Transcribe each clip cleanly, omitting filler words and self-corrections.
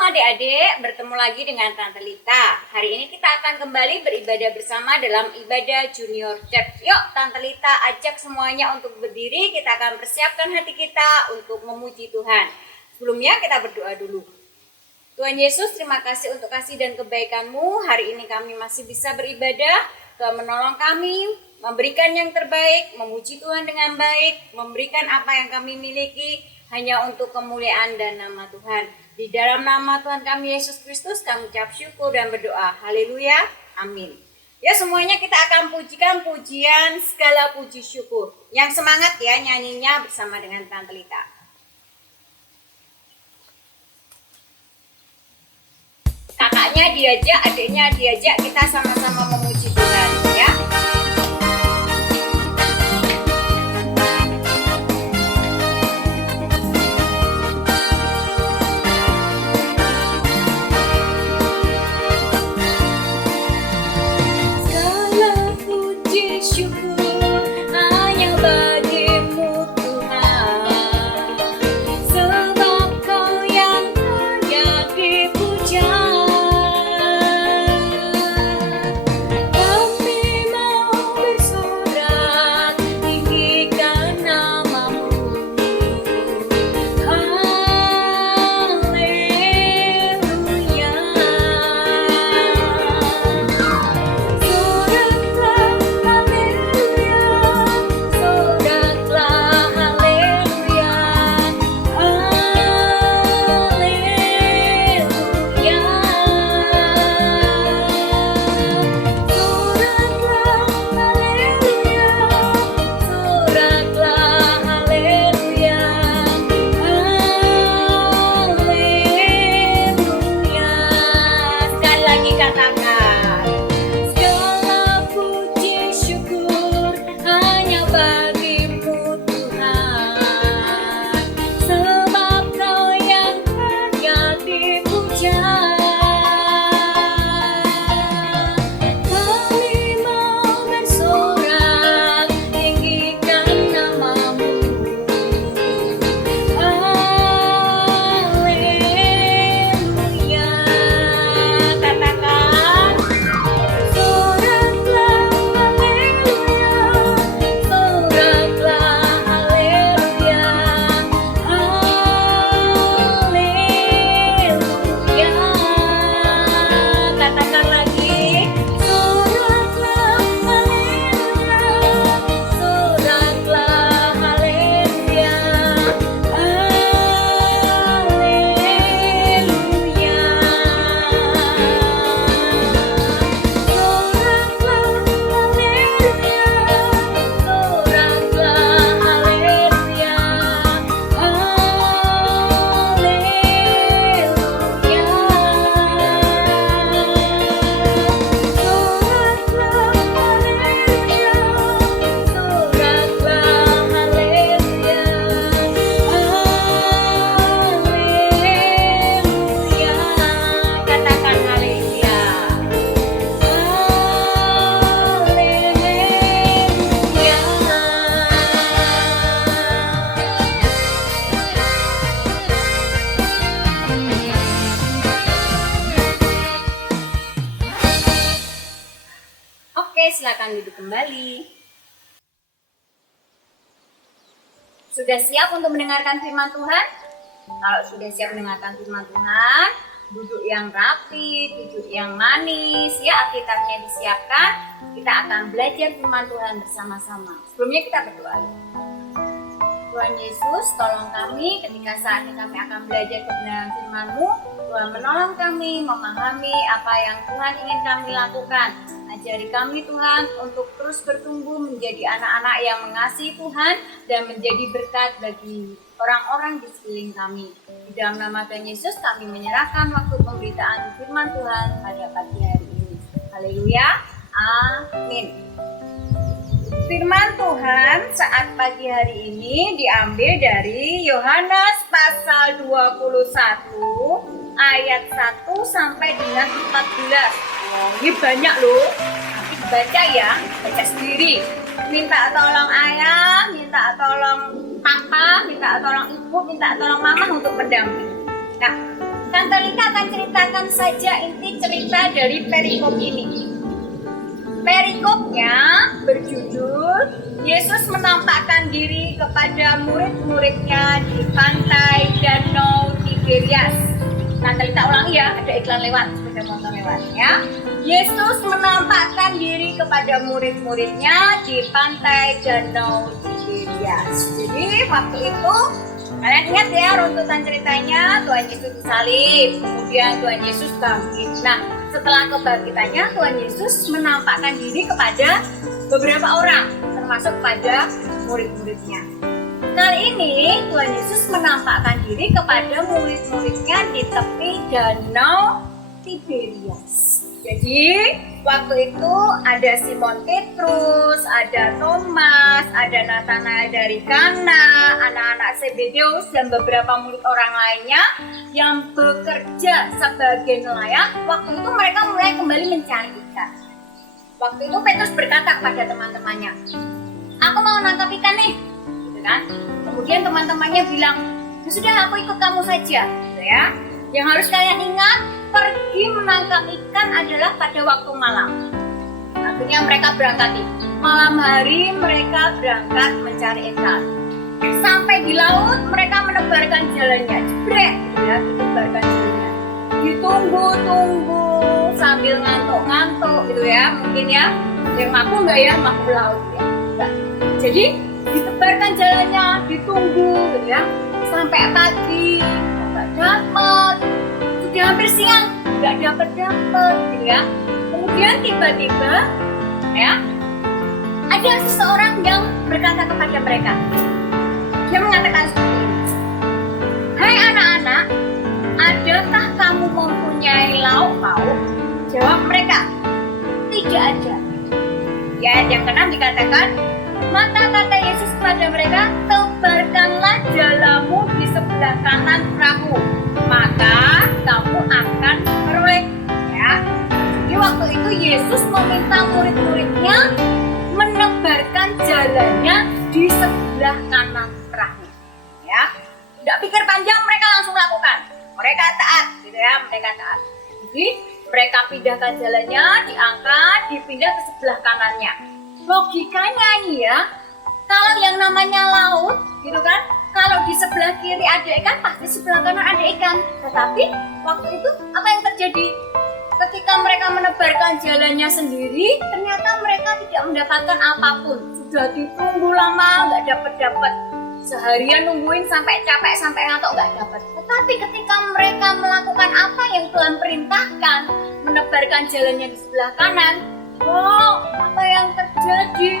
Shalom adik-adik, bertemu lagi dengan Tante Lita. Hari ini kita akan kembali beribadah bersama dalam ibadah Junior Church. Yuk Tante Lita ajak semuanya untuk berdiri, kita akan persiapkan hati kita untuk memuji Tuhan. Sebelumnya kita berdoa dulu. Tuhan Yesus, terima kasih untuk kasih dan kebaikan-Mu. Hari ini kami masih bisa beribadah, Tuhan menolong kami, memberikan yang terbaik, memuji Tuhan dengan baik, memberikan apa yang kami miliki hanya untuk kemuliaan dan nama Tuhan. Di dalam nama Tuhan kami Yesus Kristus kami ucap syukur dan berdoa. Haleluya. Amin. Ya semuanya kita akan pujikan pujian segala puji syukur. Yang semangat ya nyanyinya bersama dengan Tante Lita. Kakaknya diajak, adiknya diajak, kita sama-sama memuji Tuhan ya. Silakan duduk kembali. Sudah siap untuk mendengarkan firman Tuhan? Kalau sudah siap mendengarkan firman Tuhan, duduk yang rapi, duduk yang manis, ya Alkitabnya disiapkan. Kita akan belajar firman Tuhan bersama-sama. Sebelumnya kita berdoa. Tuhan Yesus, tolong kami ketika saat ini kami akan belajar kebenaran firman-Mu. Tuhan menolong kami memahami apa yang Tuhan ingin kami lakukan. Ajari kami Tuhan untuk terus bertumbuh menjadi anak-anak yang mengasihi Tuhan dan menjadi berkat bagi orang-orang di sekeliling kami. Di dalam nama Tuhan Yesus kami menyerahkan waktu pemberitaan firman Tuhan pada pagi hari ini. Haleluya. Amin. Firman Tuhan saat pagi hari ini diambil dari Yohanes pasal 21 ayat 1 sampai dengan 14. Ini banyak loh, nanti baca ya, baca sendiri. Minta tolong ayah, minta tolong papa, minta tolong ibu, minta tolong mama untuk mendampingi. Nah, Tante Lika akan ceritakan saja inti cerita dari perikop ini. Perikopnya berjudul Yesus menampakkan diri kepada murid-muridnya di pantai Danau Tiberias. Nanti kita ulangi ya, ada iklan lewat, sepeda motor lewat ya. Yesus menampakkan diri kepada murid-muridnya di pantai Danau Tiberias. Jadi waktu itu kalian ingat ya runtutan ceritanya, Tuhan Yesus disalib, kemudian Tuhan Yesus bangkit. Nah, setelah kebangkitannya Tuhan Yesus menampakkan diri kepada beberapa orang, termasuk pada murid-muridnya. Kali ini Tuhan Yesus menampakkan diri kepada murid-muridnya di tepi Danau Tiberias. Jadi waktu itu ada Simon Petrus, ada Thomas, ada Nathanael dari Kana, anak-anak Zebedeus dan beberapa murid orang lainnya yang bekerja sebagai nelayan. Waktu itu mereka mulai kembali mencari ikan. Waktu itu Petrus berkata kepada teman-temannya, "Aku mau nangkap ikan nih," gitu kan? Kemudian teman-temannya bilang, "Ya sudah, aku ikut kamu saja," gitu ya. Yang harus kalian ingat, pergi menangkap ikan adalah pada waktu malam. Akhirnya mereka berangkat malam hari, mereka berangkat mencari ikan. Sampai di laut mereka menebarkan jalannya, jebret gitu ya, ditebarkan jalannya. Ditunggu-tunggu sambil ngantuk-ngantuk gitu ya, mungkin ya. Yang mampu enggak ya, mampu laut ya. Enggak. Jadi ditebarkan jalannya, ditunggu gitu ya, sampai pagi enggak dapat. Sudah hampir siang, nggak dapat gitu ya. Kemudian tiba-tiba ya ada seseorang yang berkata kepada mereka. Dia mengatakan seperti ini, "Hai anak-anak, adakah kamu mempunyai lauk pauk?" Jawab mereka, "Tidak ada." Ya, yang keenam dikatakan, maka kata Yesus kepada mereka, "Tebarkanlah jalamu di sebelah kanan perahu, maka kamu akan beroleh." Ya. Jadi waktu itu Yesus meminta murid-muridnya menebarkan jalannya di sebelah kanan perahu. Ya. Tidak pikir panjang, mereka langsung lakukan. Mereka taat, gitu ya, mereka taat. Jadi mereka pindahkan jalannya, diangkat, dipindah ke sebelah kanannya. Logikanya nih ya, kalau yang namanya laut, gitu kan, kalau di sebelah kiri ada ikan, pasti sebelah kanan ada ikan. Tetapi waktu itu apa yang terjadi? Ketika mereka menebarkan jalannya sendiri, ternyata mereka tidak mendapatkan apapun. Sudah ditunggu lama, nggak dapat. Seharian nungguin sampai capek, sampai ngantuk, nggak dapat. Tetapi ketika mereka melakukan apa yang Tuhan perintahkan, menebarkan jalannya di sebelah kanan, wow, apa yang terjadi?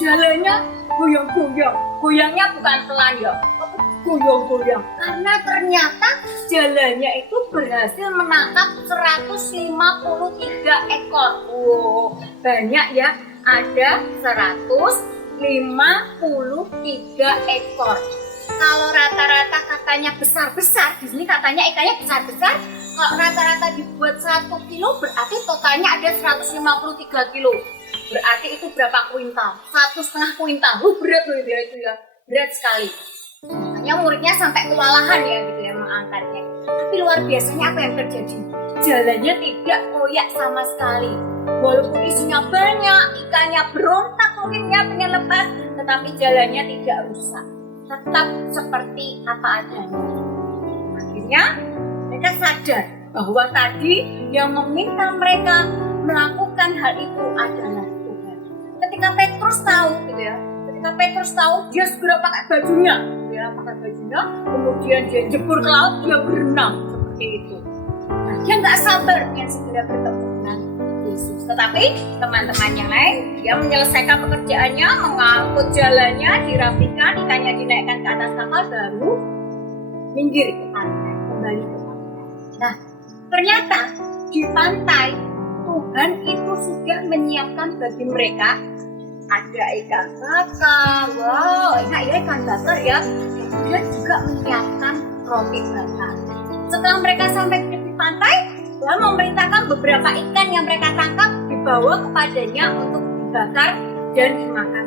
Jalannya goyang-goyang. Goyangnya bukan pelan ya, tapi goyang-goyang. Karena ternyata jalannya itu berhasil menangkap 153 ekor. Wow, banyak ya. Ada 153 ekor. Kalau rata-rata katanya besar-besar, di sini katanya ikannya besar-besar. Kalau rata-rata dibuat 1 kilo, berarti totalnya ada 153 kilo. Berarti itu berapa kuintal? 1,5 kuintal. Berat loh itu ya. Berat sekali. Makanya muridnya sampai kewalahan ya gitu ya mengangkatnya. Tapi luar biasanya apa yang terjadi? Jalannya tidak koyak sama sekali. Walaupun isinya banyak, ikannya berontak mungkin ya pengen lepas, tetapi jalannya tidak rusak. Tetap seperti apa adanya. Akhirnya mereka sadar bahwa tadi yang meminta mereka melakukan hal itu adalah Tuhan. Ketika Petrus tahu gitu ya, dia segera pakai bajunya, kemudian dia jebur ke laut, dia berenang seperti itu. Nah, dia nggak sabar ingin segera bertemu dengan Yesus. Tetapi teman-teman yang lain, dia menyelesaikan pekerjaannya, mengangkut jalannya, dirapikan, ikannya dinaikkan ke atas kapal, baru minggir ke pantai, kembali ke pantai. Nah, ternyata di pantai Tuhan itu sudah menyiapkan bagi mereka ada ikan bakar. Wow, enak ya ikan bakar ya. Kemudian juga menyiapkan roti bakar. Setelah mereka sampai di tepi pantai, Tuhan memerintahkan beberapa ikan yang mereka tangkap dibawa kepadanya untuk dibakar dan dimakan.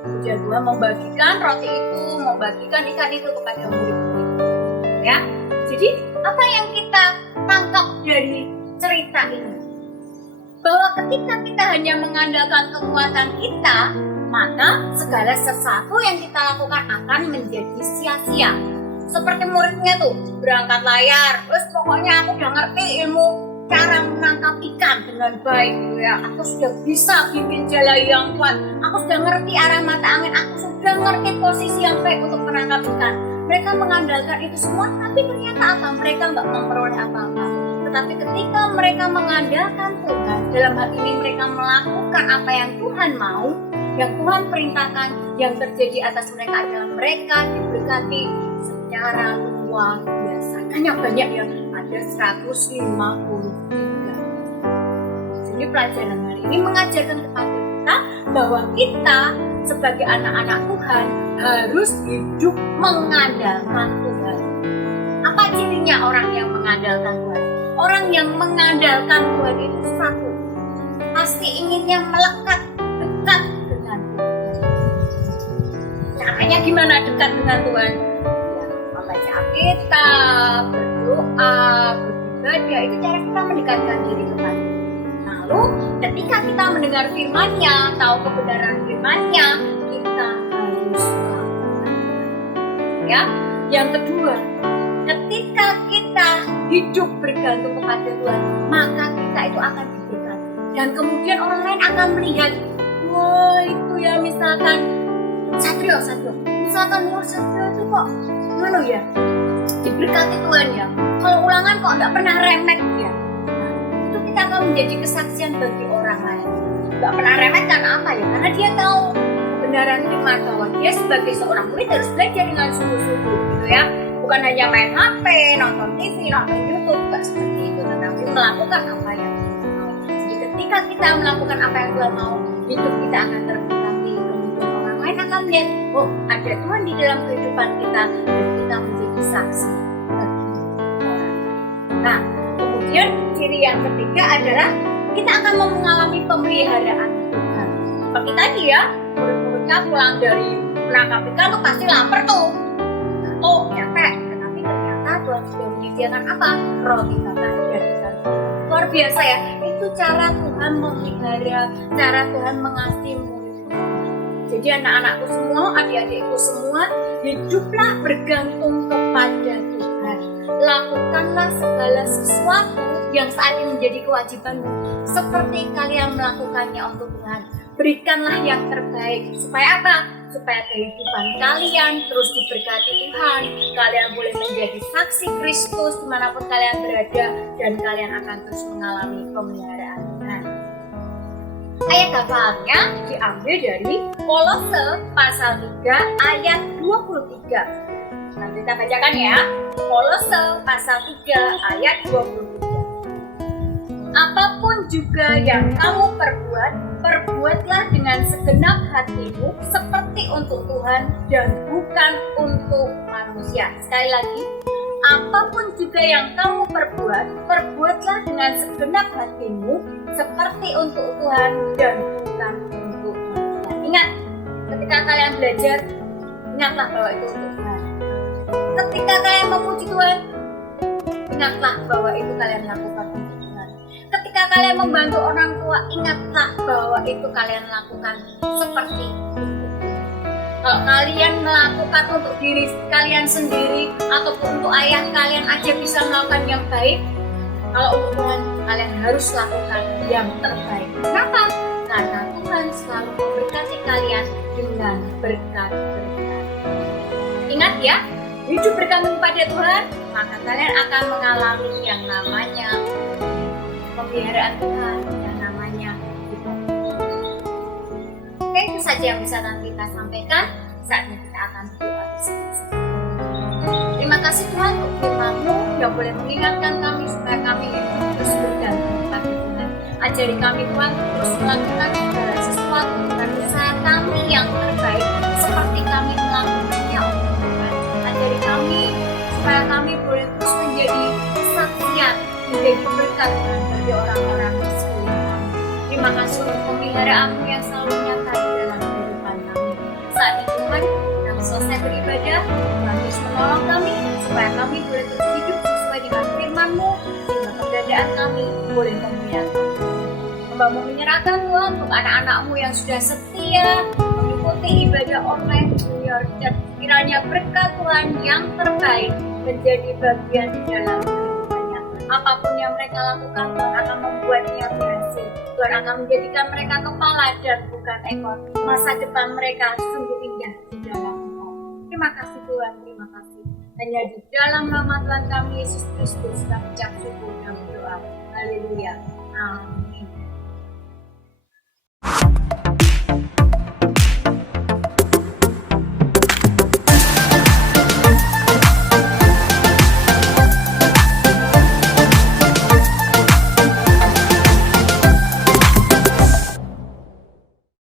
Kemudian Tuhan membagikan roti itu, membagikan ikan itu kepada murid-murid. Ya, Jadi apa yang kita tangkap dari cerita ini? Bahwa ketika kita hanya mengandalkan kekuatan kita, maka segala sesuatu yang kita lakukan akan menjadi sia-sia. Seperti muridnya tuh, berangkat layar, terus pokoknya aku udah ngerti ilmu cara menangkap ikan dengan baik gitu ya. Aku sudah bisa bikin jala yang kuat, aku sudah ngerti arah mata angin, aku sudah ngerti posisi yang baik untuk menangkap ikan. Mereka mengandalkan itu semua, tapi ternyata apa? Mereka nggak memperoleh apa-apa. Tetapi ketika mereka mengandalkan Tuhan, dalam hal ini mereka melakukan apa yang Tuhan mau, yang Tuhan perintahkan, yang terjadi atas mereka adalah mereka diberkati secara luar biasa. Hanya banyak yang ada 153. Jadi pelajaran hari ini mengajarkan kepada kita bahwa kita sebagai anak-anak Tuhan harus hidup mengandalkan Tuhan. Apa cirinya orang yang mengandalkan Tuhan? Orang yang mengandalkan Tuhan itu satu, pasti inginnya melekat dekat dengan Tuhan. Caranya gimana dekat dengan Tuhan? Membaca Alkitab, berdoa, beribadah, itu cara kita mendekatkan diri kepada Tuhan. Lalu ketika kita mendengar firman-Nya, tahu kebenaran firman-Nya, kita harus melakukan. Ya, yang kedua, ketika kita hidup bergantung kepada Tuhan, maka kita itu akan diberkati. Dan kemudian orang lain akan melihat, wah itu ya misalkan Satrio, misalkan Satrio itu kok mana ya, diberkati Tuhan ya. Kalau ulangan kok nggak pernah remet ya. Nah, itu kita akan menjadi kesaksian bagi orang lain. Nggak pernah remet karena apa ya? Karena dia tahu kebenaran firman bahwa dia sebagai seorang murid harus belajar dengan sungguh-sungguh gitu ya. Bukan hanya main HP, nonton TV, nonton YouTube, nggak seperti itu, tetapi melakukan apa yang Tuhan mau. Jadi ketika kita melakukan apa yang Tuhan mau, hidup kita akan terberkati. Kemudian orang lain akan melihat, oh ada Tuhan di dalam kehidupan kita, dan kita menjadi saksi bagi orang lain. Nah, kemudian ciri yang ketiga adalah kita akan mengalami pemeliharaan Tuhan. Seperti tadi ya, murid-muridnya pulang dari menangkap ikan tuh pasti lapar tuh. Oh, capek, tetapi ternyata Tuhan sudah menyediakan apa? Roti bakar dan ikan. Luar biasa ya, itu cara Tuhan memelihara, cara Tuhan mengasihi murid-murid. Jadi anak-anakku semua, adik-adikku semua, hiduplah bergantung kepada Tuhan. Lakukanlah segala sesuatu yang saat ini menjadi kewajibanmu, seperti kalian melakukannya untuk Tuhan. Berikanlah yang terbaik, supaya apa? Supaya kehidupan kalian terus diberkati Tuhan. Kalian boleh menjadi saksi Kristus dimanapun kalian berada, dan kalian akan terus mengalami pemeliharaan Tuhan. Ayat hafalannya diambil dari Kolose pasal 3 ayat 23. Nah, kita bacakan ya. Kolose pasal 3 ayat 23. Apapun juga yang kamu perbuatlah dengan segenap hatimu seperti untuk Tuhan dan bukan untuk manusia. Sekali lagi, apapun juga yang kamu perbuatlah dengan segenap hatimu seperti untuk Tuhan dan bukan untuk manusia. Ingat, ketika kalian belajar, ingatlah bahwa itu untuk Tuhan. Ketika kalian memuji Tuhan, ingatlah bahwa itu kalian lakukan untuk Tuhan. Ketika kalian membantu orang tua, ingatlah bahwa itu kalian lakukan seperti itu. Kalau kalian melakukan untuk diri kalian sendiri ataupun untuk ayah kalian aja bisa melakukan yang baik, kalau untuk Tuhan kalian harus lakukan yang terbaik. Kenapa? Karena Tuhan selalu memberkati kalian dengan berkat-berkat. Ingat ya, hidup bergantung pada Tuhan, maka kalian akan mengalami yang namanya pemeliharaan Tuhan, yang namanya hidup. Oke, itu saja yang bisa nanti kita sampaikan. Saatnya kita akan berdoa bersama-sama. Terima kasih Tuhan untuk firman-Mu yang boleh mengingatkan kami supaya kami terus bergantung pada Tuhan. Ajari kami Tuhan terus melakukan segala sesuatu dan usaha kami yang terbaik seperti kami melakukannya untuk Tuhan. Ajari kami supaya kami boleh terus menjadi kesaksian, menjadi berkat bagi orang-orang di sekeliling kami. Terima kasih untuk pemeliharaan-Mu yang selalu nyata di dalam kehidupan kami. Saat ini Tuhan, kami selesai beribadah, Tuhan terus menolong kami supaya kami boleh terus hidup boleh memuliakan. Hamba mau menyerahkan Tuhan untuk anak-anak-Mu yang sudah setia mengikuti ibadah online Junior, dan kiranya berkat Tuhan yang terbaik menjadi bagian di dalam kehidupannya. Apapun yang mereka lakukan, Tuhan akan membuatnya berhasil. Tuhan akan menjadikan mereka kepala dan bukan ekor. Masa depan mereka sungguh indah di dalam Engkau. Terima kasih Tuhan, terima kasih. Hanya di dalam nama Tuhan kami Yesus Kristus kami ucap syukur dan berdoa. Haleluya. Amin.